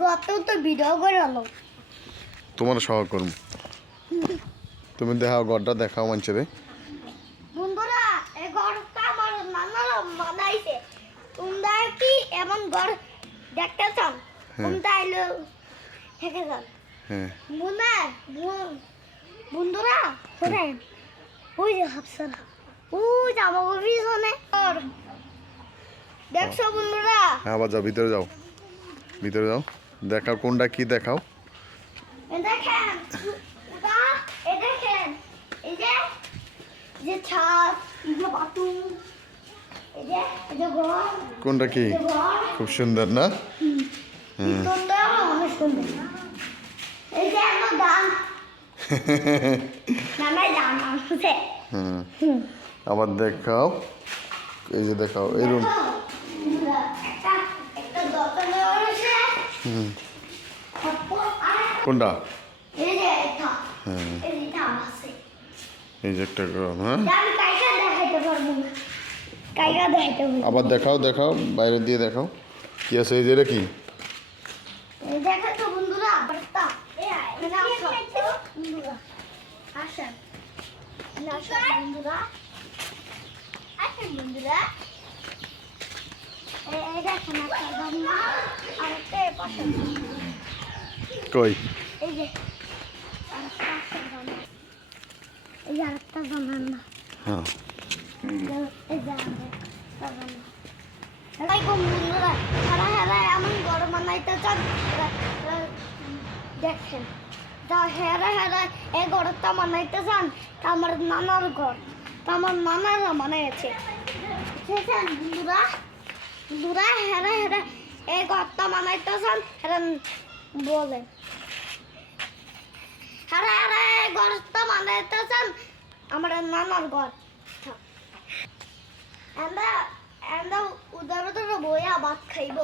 গত তো ভিডিও করে আলো তোমার সহ করব তুমি দেখাও ঘরটা দেখাও মানুষেরে বন্ধুরা এই ঘরটা আমার নানা বানাইছে তোমরা কি এমন ঘর দেখতে চাও তোমরা আইলো থেকে যান হ্যাঁ মুনা বন্ধুরা শোনেন ওই যে হাফসানা ওই যে আমার পিছনে দেখছো বন্ধুরা হ্যাঁ আবার যাও ভিতরে যাও দেখাও কোনটা কি দেখাও দেখেন এই দেখেন এই যে ছাদ এই যে বাথরুম এই যে ঘর কোনটা কি এই যে ঘর খুব সুন্দর না সুন্দর অনেক সুন্দর এই যে আমার গান নানা গান আছে আবার দেখাও এই যে দেখাও এই রুম একটা দোকানে আছে কোনটা এই যে এটা এই যে এটা আছে এই যে একটা ঘর হ্যাঁ আমি কাইকা দেখাইতে পারবো না কাইকা দেখাইতে পারবো আবার দেখাও বাইরে দিয়ে দেখাও কি আছে এই যে এটা কি এই দেখো তো বন্ধুরা বার্তা বন্ধুরা আসেন বন্ধুরা এই দেখেন একটা জানলা আর একটা পাশে কই এই যে আরেকটা জানলা হ্যাঁ এই যে আরেকটা জানলা বন্ধুরা হেরা এমন ঘর বানাইতে চান দেখেন যা হেরা এই ঘরটা বানাইতে চান তা আমার নানার ঘর তা আমার নানারা বানাইছে বুঝেছেন বন্ধুরা হেরা এই ঘরটা বানাইতে চান হেরা বলেন হেরা এই ঘরটা বানাইতে চান আমার নানার ঘর আমরা উদার বইয়া ভাত খাইব